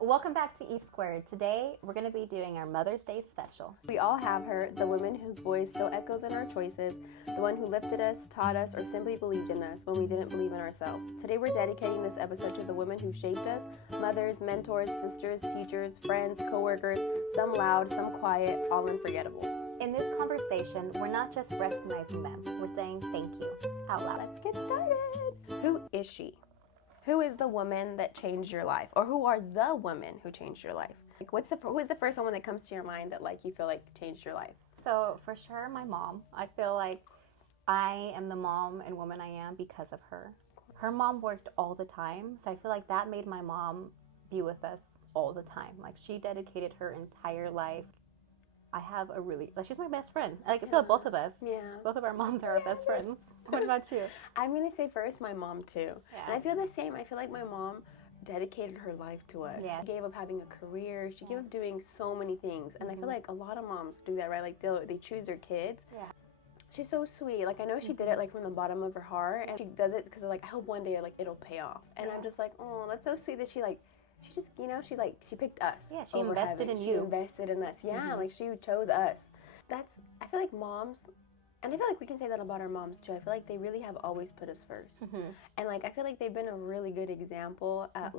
Welcome back to E Squared. Today, we're going to be doing our Mother's Day special. We all have her, the woman whose voice still echoes in our choices, the one who lifted us, taught us, or simply believed in us when we didn't believe in ourselves. Today, we're dedicating this episode to the women who shaped us, mothers, mentors, sisters, teachers, friends, coworkers, some loud, some quiet, all unforgettable. In this conversation, we're not just recognizing them, we're saying thank you out loud. Let's get started. Who is she? Who is the woman that changed your life? Or who are the women who changed your life? Like, who is the first woman that comes to your mind that you feel like changed your life? So, for sure, my mom. I feel like I am the mom and woman I am because of her. Her mom worked all the time, so I feel like that made my mom be with us all the time. Like, she dedicated her entire life. I have a really, she's my best friend. I feel like both of us. Yeah. Both of our moms are our best friends. What about you? I'm going to say first my mom too. Yeah. And I feel the same. I feel like my mom dedicated her life to us. Yeah. She gave up having a career. She gave up doing so many things. And I feel like a lot of moms do that, right? Like they choose their kids. Yeah. She's so sweet. Like I know she did it from the bottom of her heart, and she does it because I hope one day it'll pay off. And I'm just like, oh, that's so sweet that she just she picked us. Yeah, she invested in you. She invested in us. Yeah, she chose us. I feel like moms, and I feel like we can say that about our moms too. I feel like they really have always put us 1st. And I feel like they've been a really good example at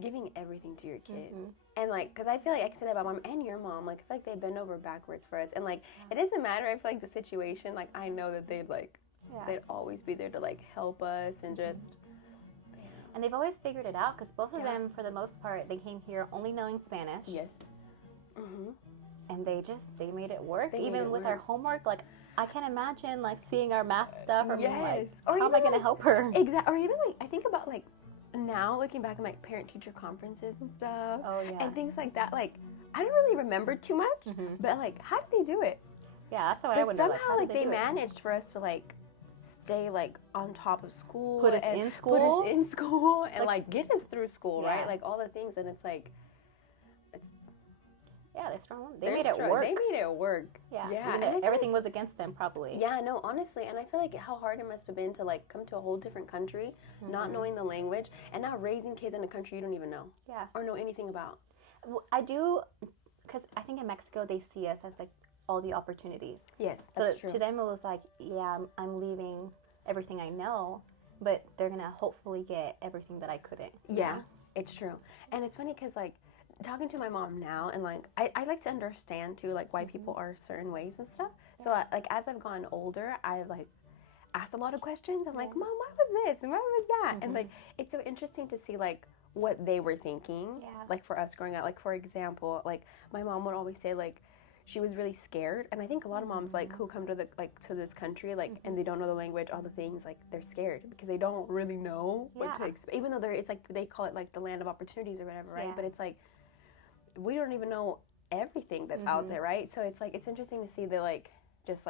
giving everything to your kids. And because I feel like I can say that about mom and your mom. I feel like they bend over backwards for us. And it doesn't matter. I feel like the situation. I know that they'd always be there to help us and just. And they've always figured it out because both of them, for the most part, they came here only knowing Spanish. Yes. And they made it work. Even with our homework, I can't imagine seeing our math stuff or being how am I going to help her? Exactly. Or even I think about now looking back on parent-teacher conferences and stuff. Oh yeah. And things like that. I don't really remember too much, but how did they do it? Yeah, that's what but I wonder. Somehow they managed for us to stay on top of school, put us in school and get us through school, yeah. right? All the things, and it's yeah, they're strong. They made it work. They made it work. Yeah. And everything was against them, probably. Yeah, no, honestly, and I feel how hard it must have been to come to a whole different country, not knowing the language, and now raising kids in a country you don't even know. Yeah. Or know anything about. Well, I do, because I think in Mexico they see us as all the opportunities. Yes, that's true. To them it was yeah, I'm leaving everything I know, but they're gonna hopefully get everything that I couldn't. Yeah, it's true. And it's funny because talking to my mom now, and I like to understand too why people are certain ways and stuff. So as I've gotten older, I've asked a lot of questions. I'm Mom, why was this and why was that? And it's so interesting to see what they were thinking. Yeah. For us growing up, for example, my mom would always say she was really scared, and I think a lot of moms who come to to this country and they don't know the language, all the things, they're scared because they don't really know what to expect. Even though it's they call it the land of opportunities or whatever, right? Yeah. But it's we don't even know everything that's out there, right? So it's interesting to see the just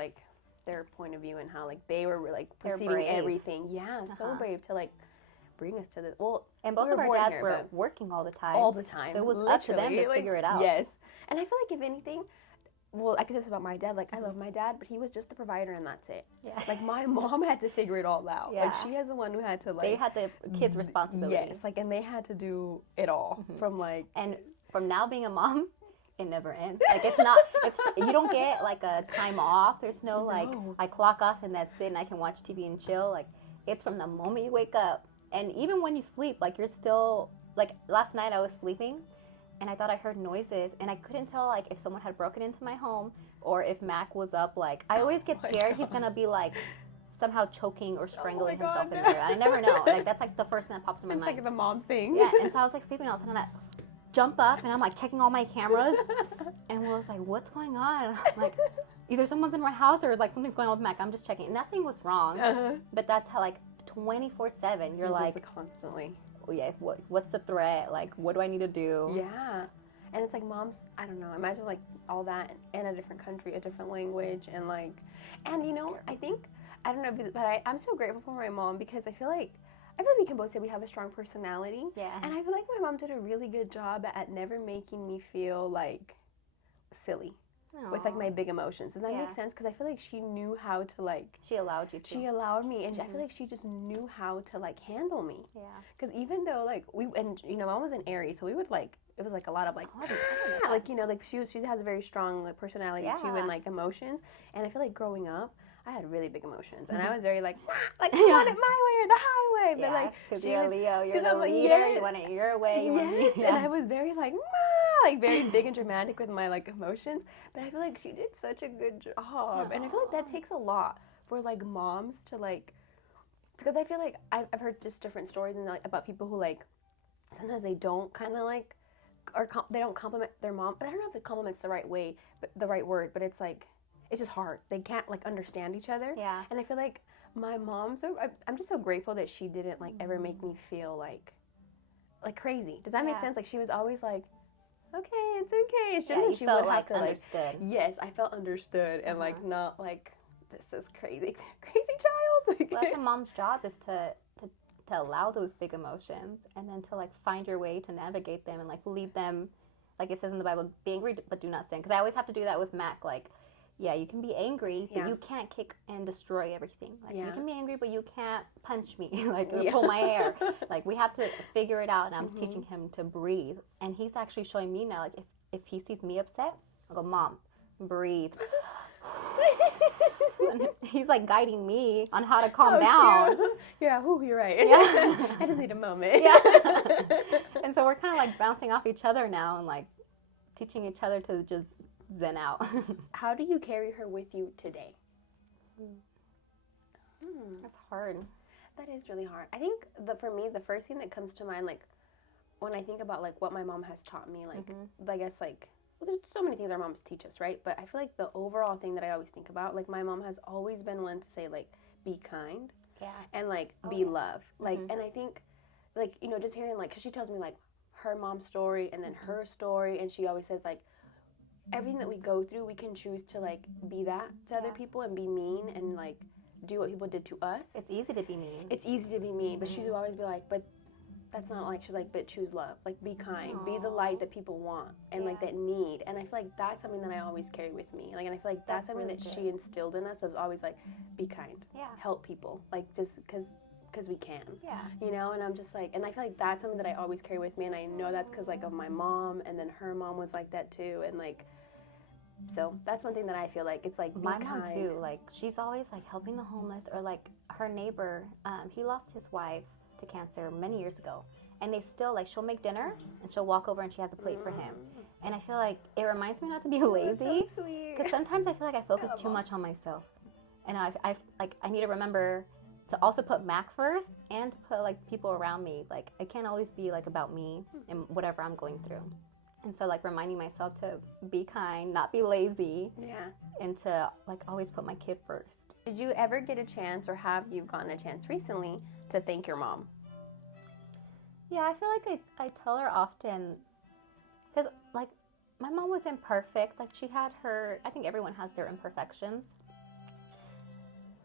their point of view and how they were perceiving everything. Yeah, so brave to bring us to this. Well, and both of our dads were working all the time. All the time. So it was up to them to figure it out. Yes. And I feel if anything, well, I guess this is about my dad. I love my dad, but he was just the provider and that's it. Yeah. My mom had to figure it all out. Yeah. She is the one who had to they had the kids' responsibilities. Yes. And they had to do it all from And from now being a mom, it never ends. You don't get a time off. There's no I clock off and that's it and I can watch TV and chill. It's from the moment you wake up. And even when you sleep, you're still, last night I was sleeping and I thought I heard noises and I couldn't tell if someone had broken into my home or if Mac was up. I always get scared he's gonna be somehow choking or strangling himself in there. I never know. That's the first thing that pops in my mind. It's the mom thing. Yeah, and so I was sleeping, all of a sudden I jump up and I'm checking all my cameras and was what's going on? Either someone's in my house or something's going on with Mac. I'm just checking. Nothing was wrong, but that's how 24/7 you're just constantly. Oh yeah, what's the threat? What do I need to do? Yeah, and it's moms. I don't know. Imagine all that in a different country, a different language, and I think I don't know, but I'm so grateful for my mom because I feel like we can both say we have a strong personality. Yeah. And I feel my mom did a really good job at never making me feel silly. with like my big emotions. Does that make sense? Because I feel like she knew how to like. She allowed you to. She allowed me, and I feel like she just knew how to like handle me. Yeah. Because even though like Mom was an Aries, so we would like it was like a lot of like like like she has a very strong like personality too and like emotions. And I feel like growing up, I had really big emotions, and I was very like I want it my way or the highway. But like because you're a Leo, you're the leader. You want it your way. And I was very like like very big and dramatic with my like emotions. But I feel like she did such a good job, and I feel like that takes a lot for like moms to like. Because I feel like I've heard just different stories and like about people who like sometimes they don't kind of like or they don't compliment their mom. But I don't know if it compliment's the right way, but the right word. But it's like. It's just hard. They can't like understand each other. Yeah. And I feel like my mom. So I'm just so grateful that she didn't like ever make me feel like crazy. Does that make sense? Like she was always like, okay, it's okay. She felt like understood. Yes, I felt understood and like not like this is crazy child. Well, that's a mom's job is to allow those big emotions and then to like find your way to navigate them and like lead them, like it says in the Bible, be angry but do not sin. Because I always have to do that with Mac, like. Yeah, you can be angry, but you can't kick and destroy everything. Like you can be angry, but you can't punch me, like pull my hair. Like we have to figure it out, and I'm teaching him to breathe. And he's actually showing me now, like if he sees me upset, I'll go, Mom, breathe. And he's like guiding me on how to calm down. Cute. Yeah, you're right. Yeah. I just need a moment. Yeah. And so we're kind of like bouncing off each other now and like teaching each other to just zen out. How do you carry her with you today? That's hard. That is really hard. I think for me, the first thing that comes to mind, like when I think about like what my mom has taught me, like I guess like well, there's so many things our moms teach us, right? But I feel like the overall thing that I always think about, like my mom has always been one to say like be kind, and like be love, like, and I think like just hearing like because she tells me like her mom's story and then her story, and she always says like. Everything that we go through, we can choose to like be that to other people and be mean and like do what people did to us. It's easy to be mean. It's easy to be mean, but she would always be like, but that's not like, she's like, but choose love. Like be kind, be the light that people want and like that need. And I feel like that's something that I always carry with me. Like, and I feel like that's something really that she instilled in us of always like, be kind, help people, like just because we can, and I'm just like, and I feel like that's something that I always carry with me, and I know that's because like of my mom, and then her mom was like that too, and like, so that's one thing that I feel like it's like my mom too, like she's always like helping the homeless, or like her neighbor, he lost his wife to cancer many years ago, and they still like she'll make dinner and she'll walk over and she has a plate for him, and I feel like it reminds me not to be lazy, because sometimes I feel like I focus too much on myself, and I need to remember to also put Mac first and to put like people around me. Like I can't always be like about me and whatever I'm going through. And so like reminding myself to be kind, not be lazy. And to like always put my kid first. Did you ever get a chance, or have you gotten a chance recently to thank your mom? Yeah, I feel like I tell her often, because like my mom was imperfect. Like she had I think everyone has their imperfections.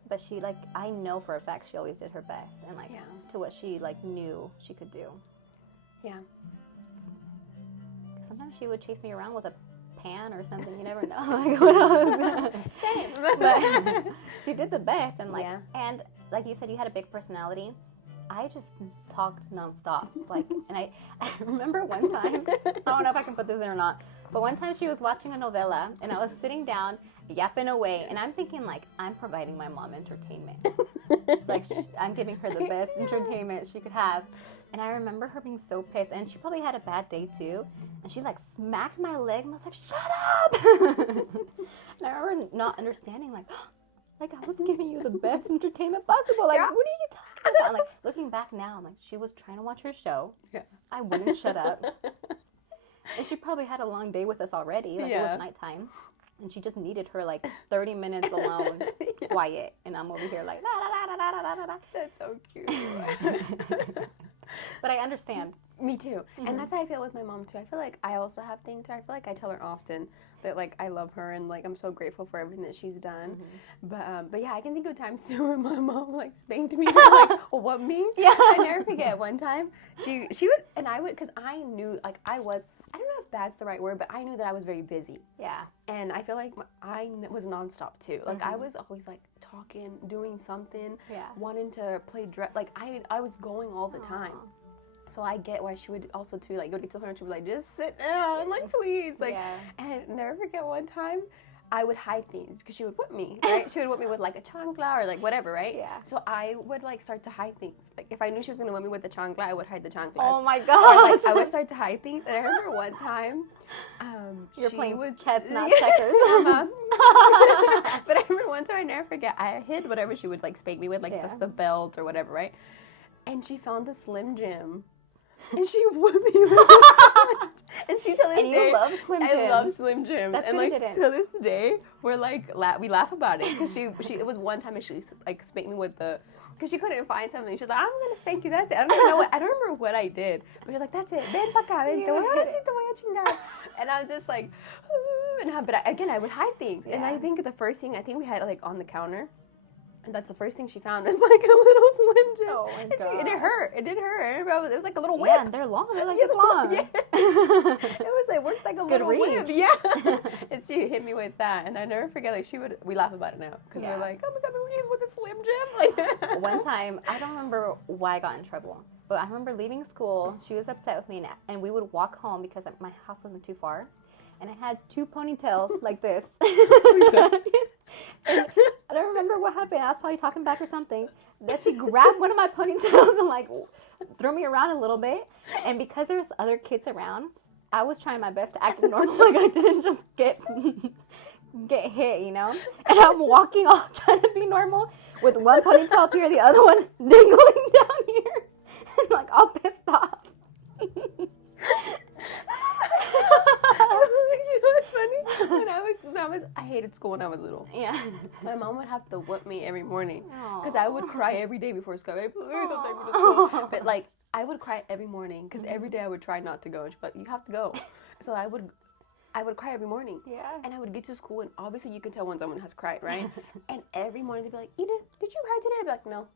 But she, like, I know for a fact she always did her best, and like to what she like knew she could do. Yeah. Sometimes she would chase me around with a pan or something. You never know. Like what else? But she did the best, and like, and like you said, you had a big personality. I just talked nonstop, like, and I remember one time. I don't know if I can put this in or not, but one time she was watching a novela, and I was sitting down yapping away, and I'm thinking like I'm providing my mom entertainment, like I'm giving her the best entertainment she could have. And I remember her being so pissed, and she probably had a bad day too, and she like smacked my leg and was like, shut up. And I remember not understanding, like I was giving you the best entertainment possible, like what are you talking about? Like looking back now, I'm like, she was trying to watch her show. I wouldn't shut up. And she probably had a long day with us already, like it was nighttime. And she just needed her like 30 minutes alone, quiet. And I'm over here like, da, da, da, da, da, da, da. That's so cute. But I understand. Me too. And that's how I feel with my mom too. I feel like I also have thanked her. I feel like I tell her often that like I love her and like I'm so grateful for everything that she's done. But yeah, I can think of times too where my mom like spanked me. Like, well, what me? Yeah. I never forget one time she would, and I would, because I knew like I don't know if if that's the right word, but I knew that I was very busy. Yeah. And I feel like I was nonstop too. Like I was always like talking, doing something, wanting to play dress. Like I was going all the time. So I get why she would also too, like, go to tell her, and she'd be like, just sit down, like, please. Like, and I never forget one time, I would hide things because she would whip me, right? She would whip me with, like, a chancla or, like, whatever, right? Yeah. So I would, like, start to hide things. Like, if I knew she was going to whip me with the chancla, I would hide the chanclas. Oh, my gosh. Or, like, I would start to hide things. And I remember one time, You're playing chess, not checkers. But I remember one time, I never forget, I hid whatever she would, like, spank me with, like, the belt or whatever, right? And she found the Slim Jim. And she whipped me with it. And she till this day, you love Slim Jim. I love Slim Jim. That's and good like to this day, we're like we laugh about it because she it was one time and she like spanked me with the because she couldn't find something. She was like, I'm gonna spank you. That's it. I don't remember what I did. But she was like, that's it. Ven pa acá, ven. Te voy a chingar. And I'm just like, but again, I would hide things. And I think the first thing we had like on the counter. And that's the first thing she found was like a little Slim Jim. Oh my gosh. It hurt. It did hurt. It was like a little whip. Yeah, and they're long. They're like this long. Yeah. It was like worked like a little whip. Yeah. And she hit me with that, and I never forget. Like we laugh about it now because we're like, oh my god, we hit with a Slim Jim. Like one time, I don't remember why I got in trouble, but I remember leaving school. She was upset with me, and we would walk home because my house wasn't too far, and I had 2 ponytails like this. And I don't remember what happened. I was probably talking back or something. Then she grabbed one of my ponytails and like threw me around a little bit. And because there was other kids around, I was trying my best to act normal, like I didn't just get hit, you know. And I'm walking off trying to be normal with one ponytail up here, the other one dangling down here, and like all pissed off. You know what's funny? When I hated school when I was little. Yeah. My mom would have to whip me every morning because I would cry every day before school. Please don't take me to school. But like I would cry every morning because every day I would try not to go. But you have to go. So I would cry every morning. Yeah. And I would get to school and obviously you can tell when someone has cried, right? And every morning they'd be like, Edith, did you cry today? I'd be like, no.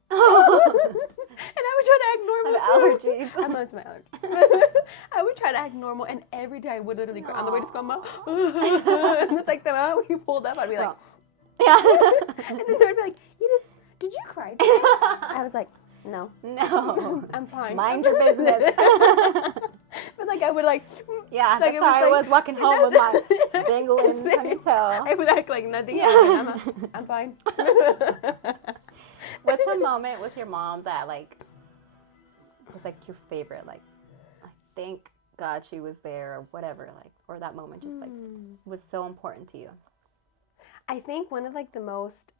And I would try to act normal too. Allergies. I'm not to my allergies. I would try to act normal and every day I would literally cry on the way to school. I'm like, and it's like the moment we pulled up, I'd be like, yeah. And then they'd be like, Edith, did you cry today? I was like, no. I'm fine. Mind your business. But like I would like, yeah, like, that's how I was walking home with my dangling ponytail. I would act like nothing happened. I'm fine. What's a moment with your mom that like was like your favorite? Like, I thank God she was there, or whatever. Like, or that moment just like was so important to you. I think one of like the most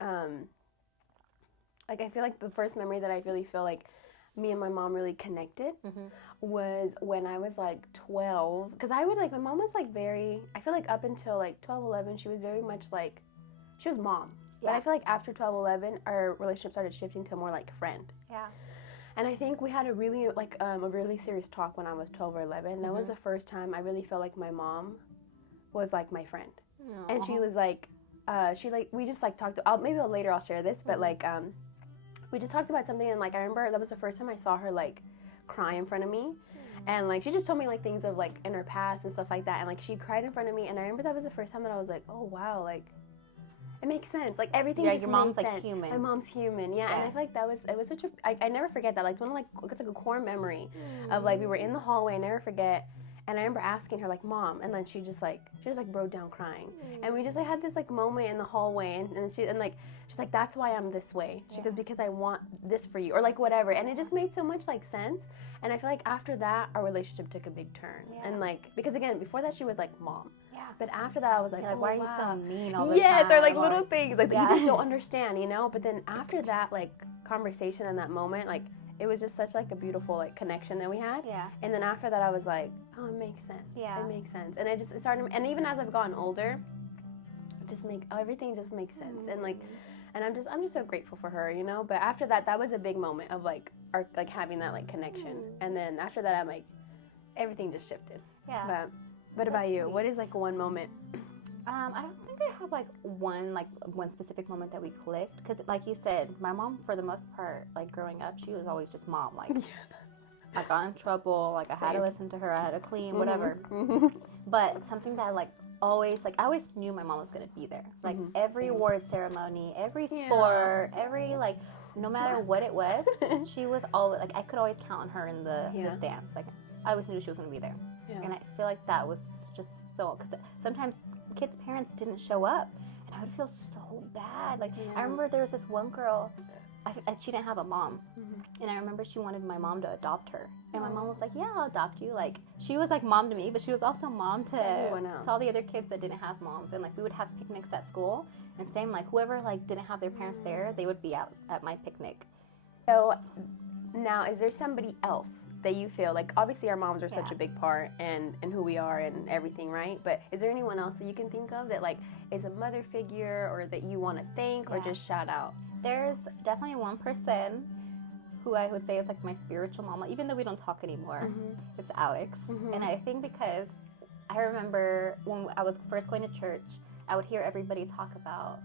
like I feel like the first memory that I really feel like me and my mom really connected was when I was like 12. Because I would like, my mom was like very, I feel like up until like 12, 11, she was very much like, she was mom. Yeah. But I feel like after 12, 11, our relationship started shifting to more like friend. Yeah. And I think we had a really like a really serious talk when I was 12 or 11. That was the first time I really felt like my mom was like my friend. Aww. And she was like, we just like talked, maybe later I'll share this, but like, we just talked about something and like I remember that was the first time I saw her like cry in front of me, and like she just told me like things of like in her past and stuff like that, and like she cried in front of me, and I remember that was the first time that I was like, oh wow, like it makes sense, like everything just your mom's makes like sense. human. My mom's human, yeah. And I feel like it was such a I never forget that, like it's one of like it's like a core memory of like we were in the hallway, I never forget. And I remember asking her, like, Mom, and then she just broke down crying. And we just like had this like moment in the hallway, and she's like, that's why I'm this way. She goes, because I want this for you, or like whatever. And it just made so much like sense. And I feel like after that, our relationship took a big turn. Yeah. And like, because again, before that she was like Mom. Yeah. But after that I was like, why are you so mean all the time? Yes, or like little things like that you just don't understand, you know? But then after that like conversation and that moment, like it was just such like a beautiful like connection that we had. Yeah. And then after that I was like, oh, it makes sense. Yeah. It makes sense. And it started, and even as I've gotten older, everything just makes sense. And like, and I'm just so grateful for her, you know? But after that, that was a big moment of like our like having that like connection. And then after that I'm like, everything just shifted. Yeah. But what about you? What is like one moment? I don't think I have like one specific moment that we clicked, because like you said, my mom for the most part, like growing up, she was always just mom, like I got in trouble. Like, I had to listen to her. I had to clean, whatever. But something that, like, always, like, I always knew my mom was going to be there. Like, every award ceremony, every sport, every, like, no matter what it was, she was always, like, I could always count on her in the stands. Like, I always knew she was going to be there. And I feel like that was just so, because sometimes kids' parents didn't show up, and I would feel so bad. Like, I remember there was this one girl, she didn't have a mom, and I remember she wanted my mom to adopt her, and my mom was like, yeah, I'll adopt you. Like, she was like mom to me, but she was also mom to everyone else, to all the other kids that didn't have moms. And like, we would have picnics at school, and same, like, whoever like didn't have their parents there, they would be out at my picnic. So now, is there somebody else that you feel like, obviously our moms are such a big part in who we are and everything, right? But is there anyone else that you can think of that like is a mother figure, or that you want to thank or just shout out? There's definitely one person who I would say is like my spiritual mama, even though we don't talk anymore. It's Alex. And I think because I remember when I was first going to church, I would hear everybody talk about,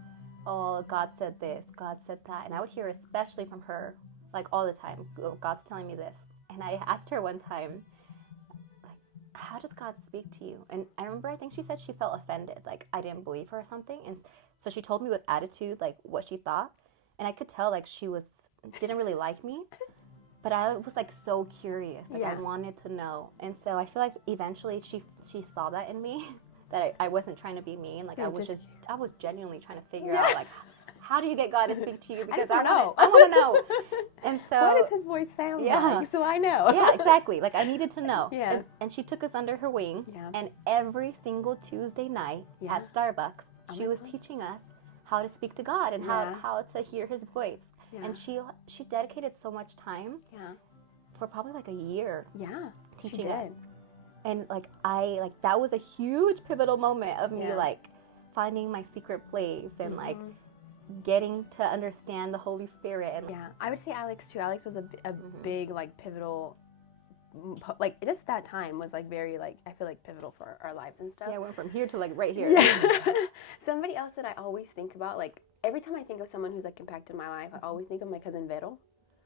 oh, God said this, God said that. And I would hear especially from her, like, all the time, oh, God's telling me this. And I asked her one time, like, how does God speak to you? And I remember, I think she said she felt offended, like I didn't believe her or something. And so she told me with attitude, like, what she thought. And I could tell, like, she didn't really like me. But I was, like, so curious. Like, I wanted to know. And so I feel like eventually she saw that in me, that I wasn't trying to be mean. Like, I was genuinely trying to figure out, like, how do you get God to speak to you? Because I want to know. And so, what does his voice sound like? So I know. Yeah, exactly. Like, I needed to know. And she took us under her wing. And every single Tuesday night at Starbucks, she was teaching us how to speak to God and how to hear his voice. And she dedicated so much time for probably like a year teaching us. And like, that was a huge pivotal moment of me like finding my secret place and like getting to understand the Holy Spirit. And I would say Alex too. Alex was a big like pivotal, like just that time was like very like, I feel like pivotal for our lives and stuff. Yeah, I went from here to like right here. Somebody else that I always think about, like every time I think of someone who's like impacted my life, I always think of my cousin Vero.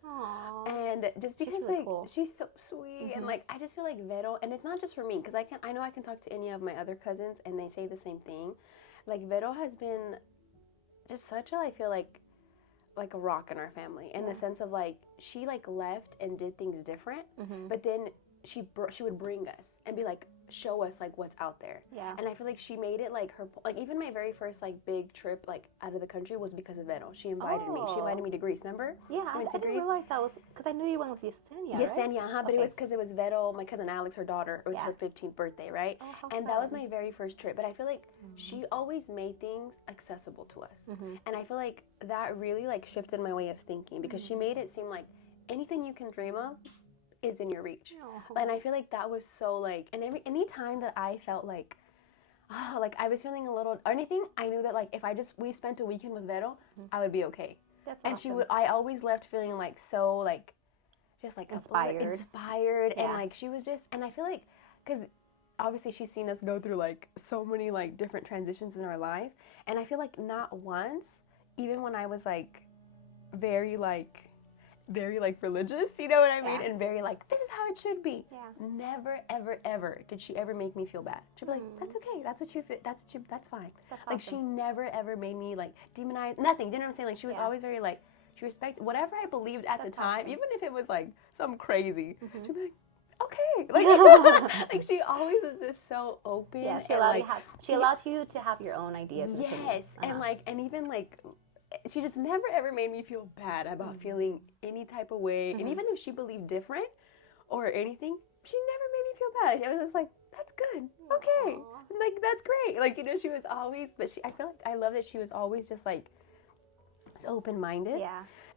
Aww. And just because she's really like cool. She's so sweet and like I just feel like Vero, and it's not just for me, because I know I can talk to any of my other cousins and they say the same thing. Like Vero has been just such a, I feel like a rock in our family, in the sense of like she like left and did things different, but then she would bring us and be like, show us like what's out there. And I feel like she made it like her, like even my very first like big trip like out of the country was because of Vero. She invited me. She invited me to Greece. Remember? Yeah, I didn't realize that was because I knew you went with Yesenia. Yesenia, right? But it was because it was Vero, my cousin Alex, her daughter. It was her 15th birthday, right? And that was my very first trip. But I feel like she always made things accessible to us, and I feel like that really like shifted my way of thinking, because she made it seem like anything you can dream of is in your reach. And I feel like that was so like, and any time that I felt like, oh, like I was feeling a little or anything, I knew that like if we spent a weekend with Vero, I would be okay. That's awesome. And I always left feeling like so like, just like inspired, and like she was just, and I feel like, because obviously she's seen us go through like so many like different transitions in our life, and I feel like not once, even when I was like very like religious, you know what I mean? And very like, this is how it should be. Never, ever, ever did she ever make me feel bad. She'd be like, that's okay. That's what you feel. That's fine. That's like awesome. She never, ever made me like demonize, nothing. You know what I'm saying? Like she was always very like, she respected whatever I believed at the time, even if it was like something crazy. She'd be like, okay. Like, like she always was just so open. Yeah, she allowed you to have your own ideas. Yes. And like, and even like, she just never ever made me feel bad about feeling any type of way. And even if she believed different or anything, she never made me feel bad. I was just like, that's good. Okay. Like, that's great. Like, you know, she was always, but I feel like I love that she was always just like so open-minded.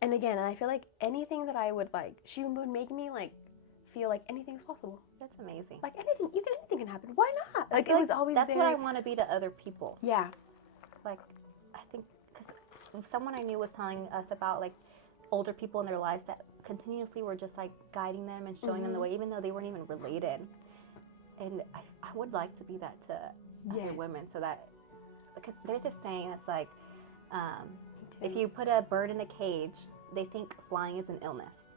And again, I feel like anything that I would like, she would make me like feel like anything's possible. That's amazing. Like anything can happen. Why not? Like, it was always that's what I want to be to other people. Like, I think, because someone I knew was telling us about like older people in their lives that continuously were just like guiding them and showing them the way, even though they weren't even related. And I would like to be that to other women, so that, because there's this saying that's like, if you put a bird in a cage, they think flying is an illness.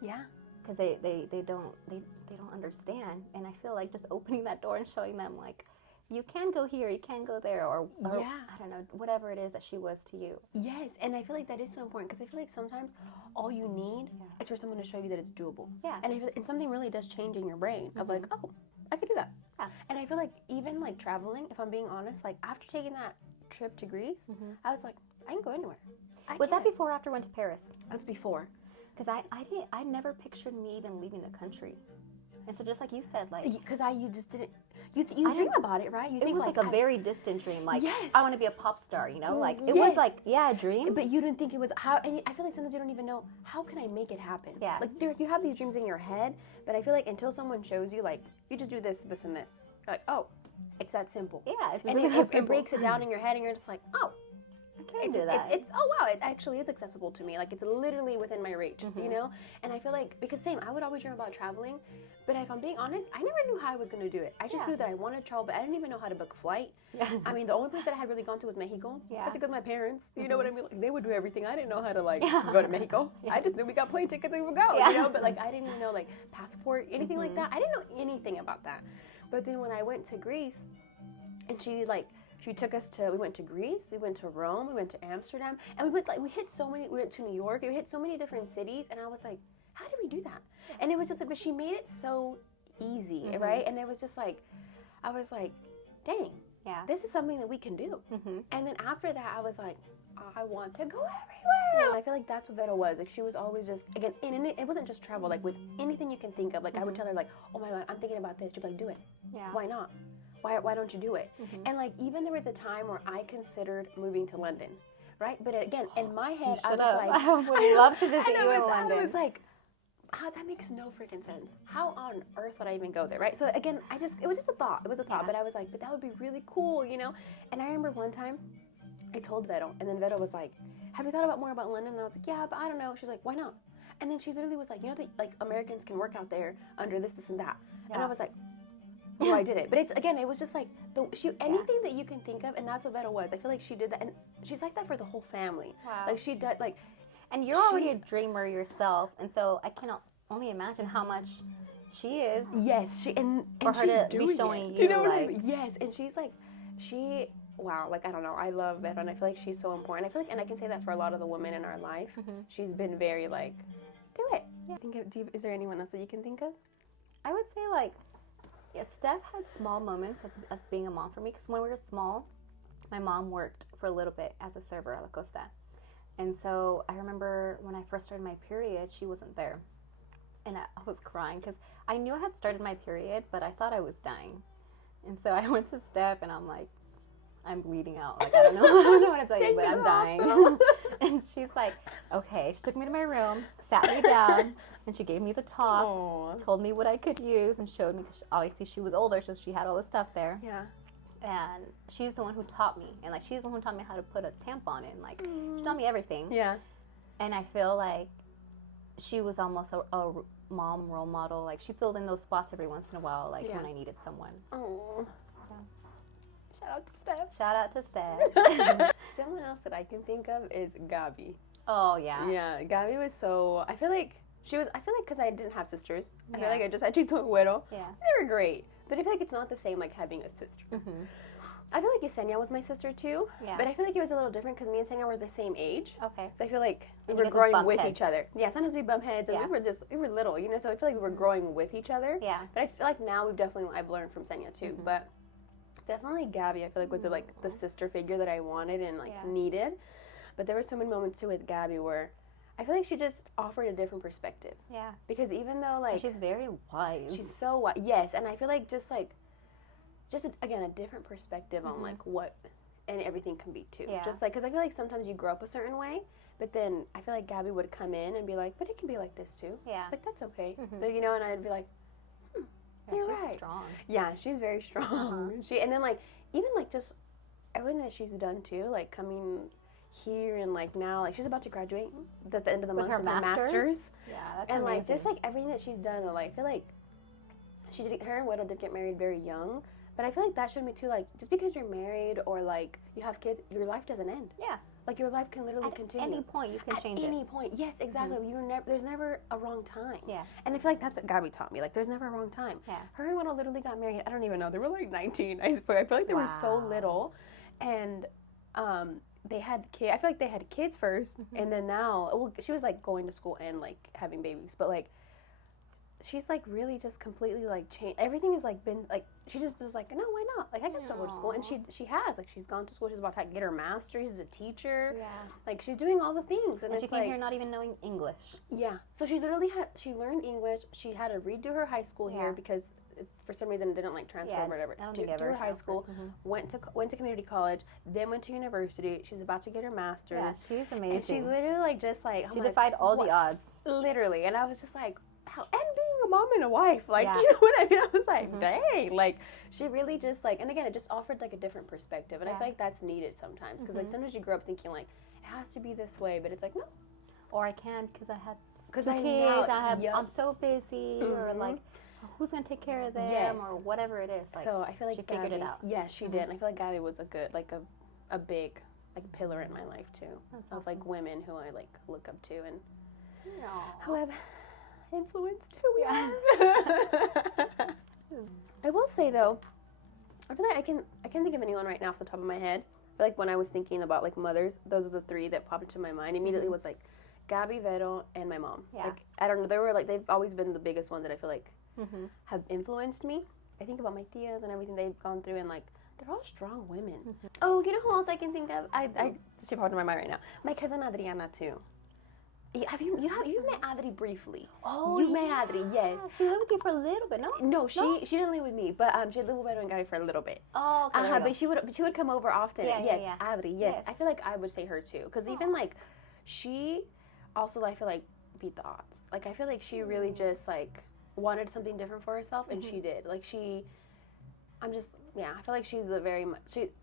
because they don't understand. And I feel like just opening that door and showing them like, you can go here, you can go there, or I don't know, whatever it is that she was to you. Yes, and I feel like that is so important because I feel like sometimes all you need is for someone to show you that it's doable. Yeah. And something really does change in your brain of like, oh, I could do that. Yeah. And I feel like even like traveling, if I'm being honest, like after taking that trip to Greece, I was like, I can go anywhere. Was that before or after I went to Paris? That's before. Because I never pictured me even leaving the country. And so just like you said, like... Because you just didn't... You dream about it, right? You think was like a very distant dream. Like, yes. I want to be a pop star, you know? Like, it was like, a dream. But you didn't think it was how... And I feel like sometimes you don't even know, how can I make it happen? Yeah. Like, you have these dreams in your head, but I feel like until someone shows you, like, you just do this, this, and this. You're like, oh, it's that simple. Yeah, it's and really simple. It breaks it down in your head, and you're just like, oh, I can do that. It's oh wow, it actually is accessible to me. Like it's literally within my reach, you know. And I feel like because I would always dream about traveling, but if I'm being honest, I never knew how I was gonna do it. I just knew that I wanted to travel, but I didn't even know how to book a flight. I mean, the only place that I had really gone to was Mexico. Yeah. That's because my parents, you know what I mean. Like, they would do everything. I didn't know how to like go to Mexico. I just knew we got plane tickets and we would go, you know. But like I didn't even know like passport, anything like that. I didn't know anything about that. But then when I went to Greece, and she took us we went to Greece, we went to Rome, we went to Amsterdam, and we went to New York, we hit so many different cities, and I was like, how did we do that? And it was just like, but she made it so easy, right? And it was just like, I was like, dang, this is something that we can do. And then after that, I was like, I want to go everywhere. And I feel like that's what Vero was. Like she was always just, again, and it wasn't just travel, like with anything you can think of. Like I would tell her like, oh my God, I'm thinking about this. She'd be like, do it. Yeah. Why not? Why don't you do it? And like even there was a time where I considered moving to London, right? But again, in my head, I was like, I would love to visit you in London. I was like, that makes no freaking sense. How on earth would I even go there, right? So again, it was just a thought. It was a thought, but I was like, but that would be really cool, you know? And I remember one time, I told Vero, and then Vero was like, have you thought more about London? And I was like, yeah, but I don't know. She's like, why not? And then she literally was like, you know that like Americans can work out there under this, this, and that. And I was like, oh, I did it. But it was just like anything that you can think of, and that's what Vero was. I feel like she did that, and she's like that for the whole family. Wow. Like she does, like, and you're already a dreamer yourself, and so I cannot only imagine how much she is. Yes, and for her to be showing you. Do you know what I mean? Yes, and she's like, wow, like I don't know, I love Vero, and I feel like she's so important. I feel like, and I can say that for a lot of the women in our life, she's been very like, do it. Yeah. Is there anyone else that you can think of? I would say like. Yeah, Steph had small moments of being a mom for me because when we were small, my mom worked for a little bit as a server at La Costa. And so I remember when I first started my period, she wasn't there. And I was crying because I knew I had started my period, but I thought I was dying. And so I went to Steph and I'm like, I'm bleeding out. Like, I don't know what to tell you, but I'm dying. And she's like, okay. She took me to my room, sat me down, and she gave me the top, told me what I could use, and showed me, because obviously she was older, so she had all the stuff there. Yeah. And she's the one who taught me. And, like, she's the one who taught me how to put a tampon in. Like, she taught me everything. Yeah. And I feel like she was almost a mom role model. Like, she filled in those spots every once in a while, like, when I needed someone. Oh. Shout out to Steph. Shout out to Steph. Someone else that I can think of is Gabi. Oh, yeah. Yeah, Gabi was so, I feel like because I didn't have sisters, I feel like I just had Chito and Güero. Yeah. They were great, but I feel like it's not the same like having a sister. I feel like Yesenia was my sister too, but I feel like it was a little different because me and Yesenia were the same age. Okay. So I feel like we were growing with each other. Yeah, sometimes we bump heads, and we were little, you know, so I feel like we were growing with each other. Yeah. But I feel like now I've learned from Senya too, but definitely Gabi, I feel like was the sister figure that I wanted and needed. But there were so many moments too with Gabi where I feel like she just offered a different perspective. Yeah. Because even though like she's very wise. She's so wise. Yes, and I feel like just again a different perspective on like what and everything can be too. Yeah. Just like because I feel like sometimes you grow up a certain way, but then I feel like Gabi would come in and be like, but it can be like this too. Yeah. Like that's okay. But, you know, and I'd be like, you're she's right. Strong. Yeah, she's very strong. And then like even like just everything that she's done too, like coming here and like now, like she's about to graduate at the end of the month with her masters. Yeah, that's and amazing. Like just like everything that she's done, like I feel like her and Widow did get married very young, but I feel like that showed me too, like just because you're married or like you have kids, your life doesn't end. Yeah. Like, your life can literally continue. At any point, you can change it. At any point. Yes, exactly. There's never a wrong time. Yeah. And I feel like that's what Gabby taught me. Like, there's never a wrong time. Yeah. Her and Wendell literally got married. I don't even know. They were like 19. I feel like they were so little. And they had kids. I feel like they had kids first. And then now, well, she was like going to school and like having babies. But like, she's like really just completely like changed. Everything has like been like, she just was like, no, why not? Like, I can still go to school. And she has, like, she's gone to school. She's about to get her master's. She's a teacher. Yeah. Like, she's doing all the things. And it's she came like, here not even knowing English. Yeah. So she literally she learned English. She had to redo her high school here because for some reason it didn't like transfer or whatever. I don't think ever. Through high school, went to community college, then went to university. She's about to get her master's. Yeah, she's amazing. And she's literally like just like, she defied all the odds. Literally. And I was just like, how, and being a mom and a wife, like, you know what I mean? I was like, dang, like, she really just like, and again, it just offered like a different perspective. And I feel like that's needed sometimes because like sometimes you grow up thinking like, it has to be this way, but it's like, no. Or I can't because I had kids, I'm so busy, or like, who's gonna take care of them, or whatever it is. Like, so I feel like she figured it out. Yes, she did. And I feel like Gabby was a good, like a big like pillar in my life too. That's of awesome. like women who I like look up to and Aww. who have influenced who we are. I will say though, I feel like I can't think of anyone right now off the top of my head. I feel like when I was thinking about like mothers, those are the three that popped into my mind immediately. Was like Gabby, Vero, and my mom. Yeah. Like, I don't know, they were like, they've always been the biggest ones that I feel like have influenced me. I think about my tias and everything they've gone through, and like, they're all strong women. Oh, you know who else I can think of? She popped in my mind right now. My cousin Adriana too. You met Adri briefly. Oh, you met Adri, yes. She lived with you for a little bit, no? No, she didn't live with me, but she lived with Vero and Gabby for a little bit. Oh, okay. But she would come over often. Yeah, yes, yeah. Adri, yes. I feel like I would say her too, because even like, she also, I feel like, beat the odds. Like, I feel like she really just like wanted something different for herself, and she did. Like, I feel like she's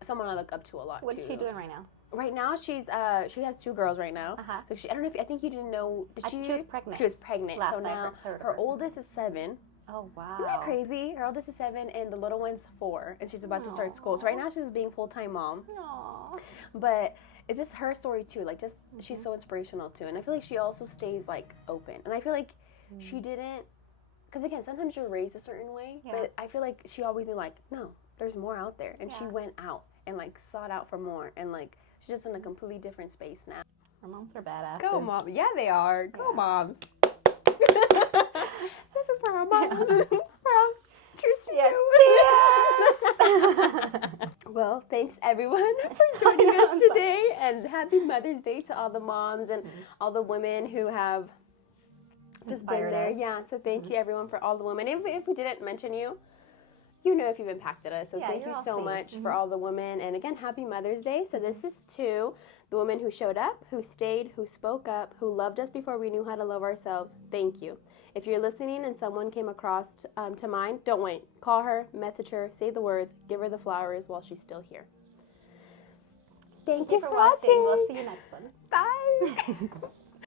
someone I look up to a lot. What's she doing right now? Right now, she has 2 girls right now. So I don't know I think you didn't know. She was pregnant. She was pregnant. Last so now her oldest is 7. Oh, wow. Isn't that crazy? Her oldest is 7, and the little one's 4, and she's about to start school. So right now, she's being full-time mom. Aww. But it's just her story too. Like, just she's so inspirational too, and I feel like she also stays like open. And I feel like she didn't, because again, sometimes you're raised a certain way, but I feel like she always knew like, no, there's more out there, and she went out and like sought out for more, and like she's just in a completely different space now. Her moms are badass. Go mom! Yeah, they are. Go moms! This is for our moms. Cheers to you. Well, thanks everyone for joining us today, and happy Mother's Day to all the moms and all the women who have just been there. Yeah, so thank you everyone for all the women. If we didn't mention you, you know if you've impacted us. So thank you so much for all the women. And again, happy Mother's Day. So this is to the women who showed up, who stayed, who spoke up, who loved us before we knew how to love ourselves. Thank you. If you're listening and someone came across to mind, don't wait. Call her, message her, say the words, give her the flowers while she's still here. Thank you for watching. We'll see you next one. Bye.